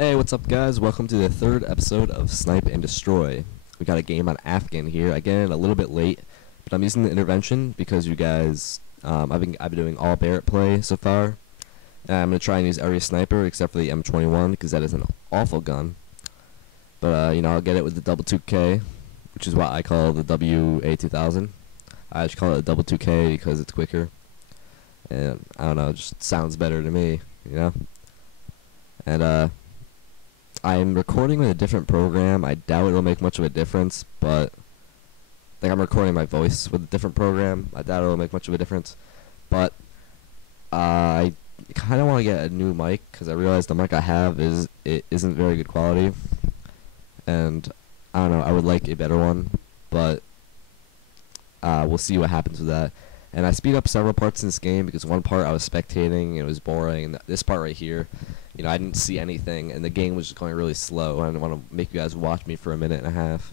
Hey, what's up, guys? Welcome to the third episode of Snipe and Destroy. We got a game on Afghan here. Again, a little bit late, but I'm using the intervention because you guys, I've been doing all Barrett play so far. And I'm gonna try and use every sniper except for the M21 because that is an awful gun. But I'll get it with the double 2K, which is what I call the WA2000. I just call it a double 2K because it's quicker, and I don't know, it just sounds better to me, you know. And I'm recording with a different program. I doubt it'll make much of a difference, but like I'm recording my voice with a different program. I doubt it'll make much of a difference, but I kind of want to get a new mic because I realize the mic I have isn't very good quality, and I don't know. I would like a better one, but we'll see what happens with that. And I speed up several parts in this game because one part I was spectating and it was boring, and this part right here, I didn't see anything, and the game was just going really slow. I didn't want to make you guys watch me for a minute and a half.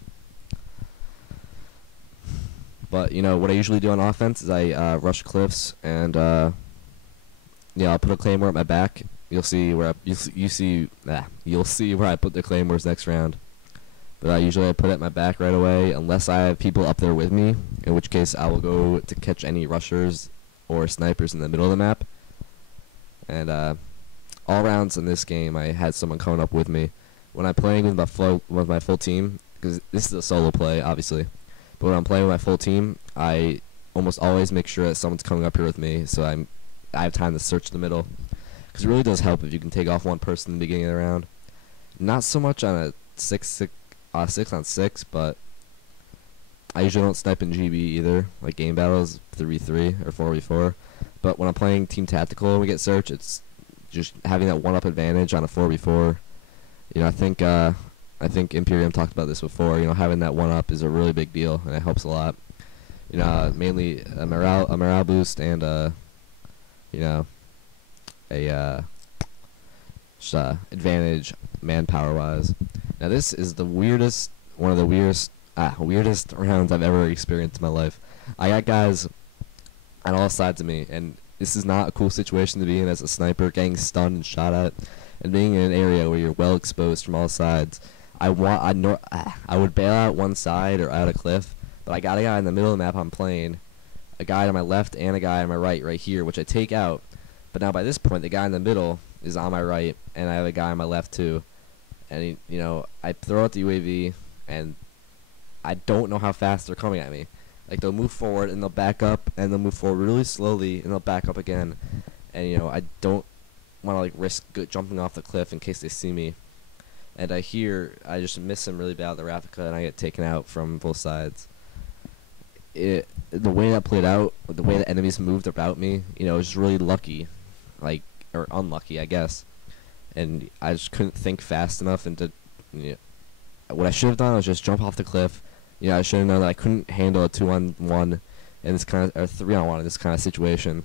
But what I usually do on offense is I rush cliffs, and I'll put a claymore at my back. You'll see where you'll see where I put the claymores next round. But usually I put it at my back right away, unless I have people up there with me, in which case I will go to catch any rushers or snipers in the middle of the map. And all rounds in this game, I had someone coming up with me. When I'm playing with my full team, because this is a solo play, obviously, but when I'm playing with my full team, I almost always make sure that someone's coming up here with me, so I have time to search the middle. Because it really does help if you can take off one person in the beginning of the round. Not so much on a 6-on-6, but I usually don't snipe in GB either, like game battles 3v3 or 4v4. But when I'm playing team tactical and we get search, it's just having that one-up advantage on a 4v4. I think Imperium talked about this before. Having that one-up is a really big deal, and it helps a lot. Mainly a morale boost and advantage manpower-wise. Now this is one of the weirdest rounds I've ever experienced in my life. I got guys on all sides of me, and this is not a cool situation to be in as a sniper, getting stunned and shot at, and being in an area where you're well exposed from all sides. I would bail out one side or out a cliff, but I got a guy in the middle of the map I'm playing, a guy to my left and a guy on my right here, which I take out. But now by this point, the guy in the middle is on my right, and I have a guy on my left too. And I throw out the UAV, and I don't know how fast they're coming at me. Like, they'll move forward and they'll back up, and they'll move forward really slowly and they'll back up again. And I don't want to risk jumping off the cliff in case they see me. And I just miss him really bad with the Ravnica, and I get taken out from both sides. The way that played out, the way the enemies moved about me, it was just really lucky, or unlucky, I guess. And I just couldn't think fast enough into what I should have done was just jump off the cliff. I should have known that I couldn't handle a 2-on-1 in this kind of, or 3-on-1 in this kind of situation.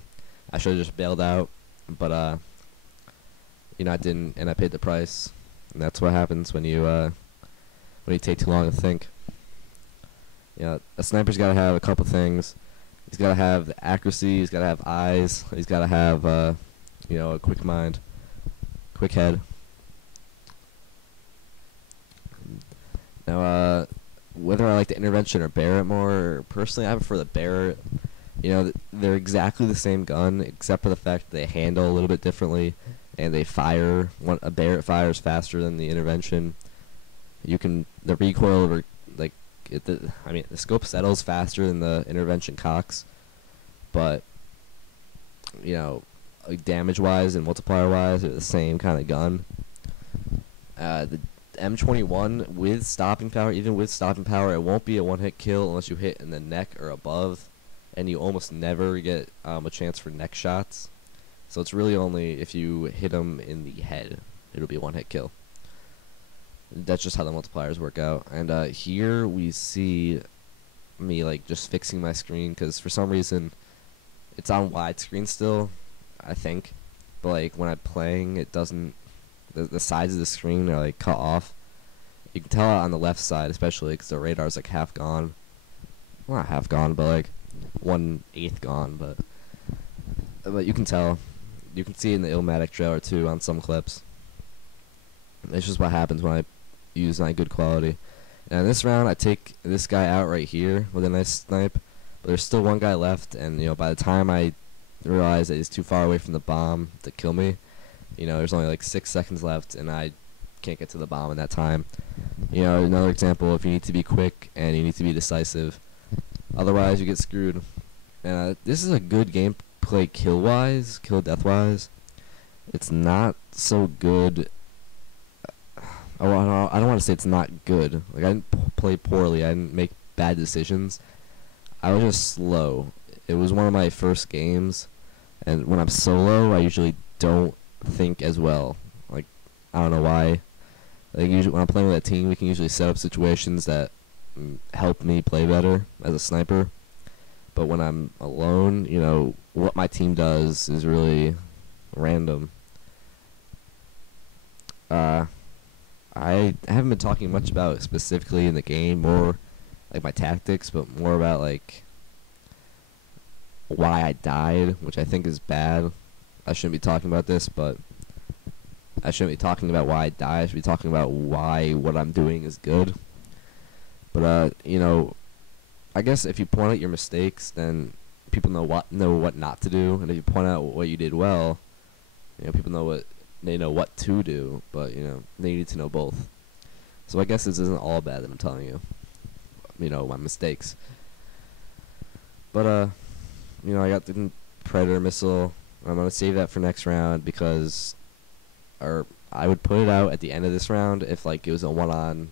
I should have just bailed out, but I didn't, and I paid the price. And that's what happens when you take too long to think. A sniper's got to have a couple things. He's got to have the accuracy. He's got to have eyes. He's got to have a quick mind, quick head. Now, whether I like the intervention or Barrett more, personally, I prefer the Barrett. They're exactly the same gun, except for the fact that they handle a little bit differently, and they fire. A Barrett fires faster than the intervention. The recoil over, the scope settles faster than the intervention cocks, but damage-wise and multiplier-wise, they're the same kind of gun. The M21 with stopping power, even with stopping power, it won't be a one-hit kill unless you hit in the neck or above, and you almost never get a chance for neck shots. So it's really only if you hit them in the head, it'll be a one-hit kill. That's just how the multipliers work out. And here we see me just fixing my screen, because for some reason it's on widescreen still, I think, but when I'm playing, it doesn't. The sides of the screen are cut off. You can tell on the left side, especially because the radar's half gone. Well, not half gone, but 1/8 gone. But you can tell. You can see it in the Illmatic trailer too on some clips. It's just what happens when I use not good quality. And in this round, I take this guy out right here with a nice snipe, but there's still one guy left, and by the time I realize that he's too far away from the bomb to kill me, there's only like 6 seconds left, and I can't get to the bomb in that time. Another example, if you need to be quick and you need to be decisive, otherwise you get screwed. And this is a good gameplay kill death wise. It's not so good. I don't want to say it's not good. Like, I didn't play poorly. I didn't make bad decisions. I was just slow. It was one of my first games, and when I'm solo, I usually don't think as well. Like, I don't know why. Like, usually when I'm playing with a team, we can usually set up situations that help me play better as a sniper. But when I'm alone, what my team does is really random. I haven't been talking much about specifically in the game, more like my tactics, but more about like why I died, which I think is bad. I shouldn't be talking about this, but I shouldn't be talking about why I died. I should be talking about why what I'm doing is good. But I guess if you point out your mistakes, then people know what not to do, and if you point out what you did well, people know what to do, but they need to know both. So I guess this isn't all bad that I'm telling you, my mistakes. But I got the Predator missile. I'm gonna save that for next round because, I would put it out at the end of this round if like it was a 1-on-1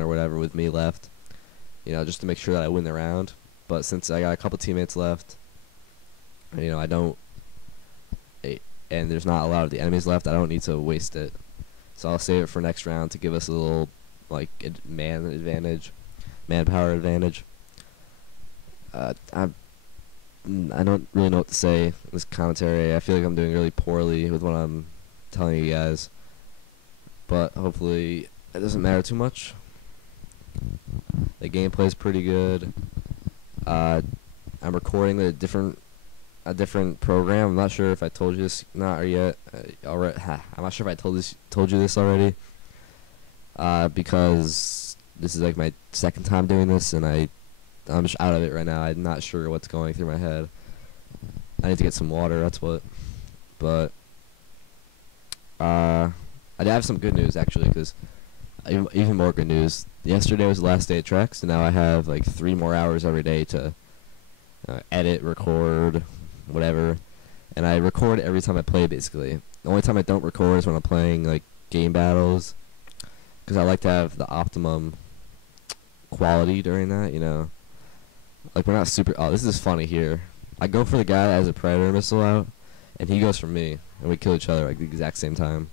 or whatever with me left, just to make sure that I win the round. But since I got a couple teammates left, I don't. And there's not a lot of the enemies left, I don't need to waste it. So I'll save it for next round to give us a little, like, manpower advantage. I don't really know what to say in this commentary. I feel like I'm doing really poorly with what I'm telling you guys. But hopefully it doesn't matter too much. The gameplay's pretty good. I'm recording a different program. I'm not sure if I told you this not or yet. I'm not sure if I told you this already. Because this is like my second time doing this, and I'm just out of it right now. I'm not sure what's going through my head. I need to get some water. That's what. But I have some good news actually, because even more good news. Yesterday was the last day of Trex, and now I have like 3 more hours every day to edit, record, whatever. And I record every time I play, basically. The only time I don't record is when I'm playing like game battles, because I like to have the optimum quality during that, Like, we're not super. Oh, this is funny here. I go for the guy that has a Predator missile out, and he goes for me, and we kill each other like the exact same time.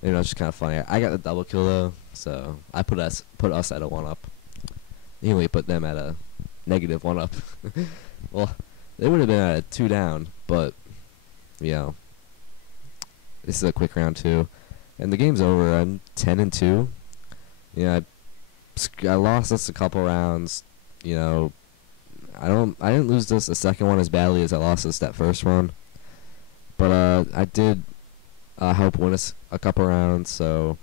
It's just kind of funny. I got the double kill though, so I put us at a 1-up. Anyway, put them at a negative 1-up. Well, they would have been at a 2 down, but this is a quick round 2, and the game's over. I'm 10-2. I lost this a couple rounds. I didn't lose this the second one as badly as I lost this that first one, but I did help win us a couple rounds, so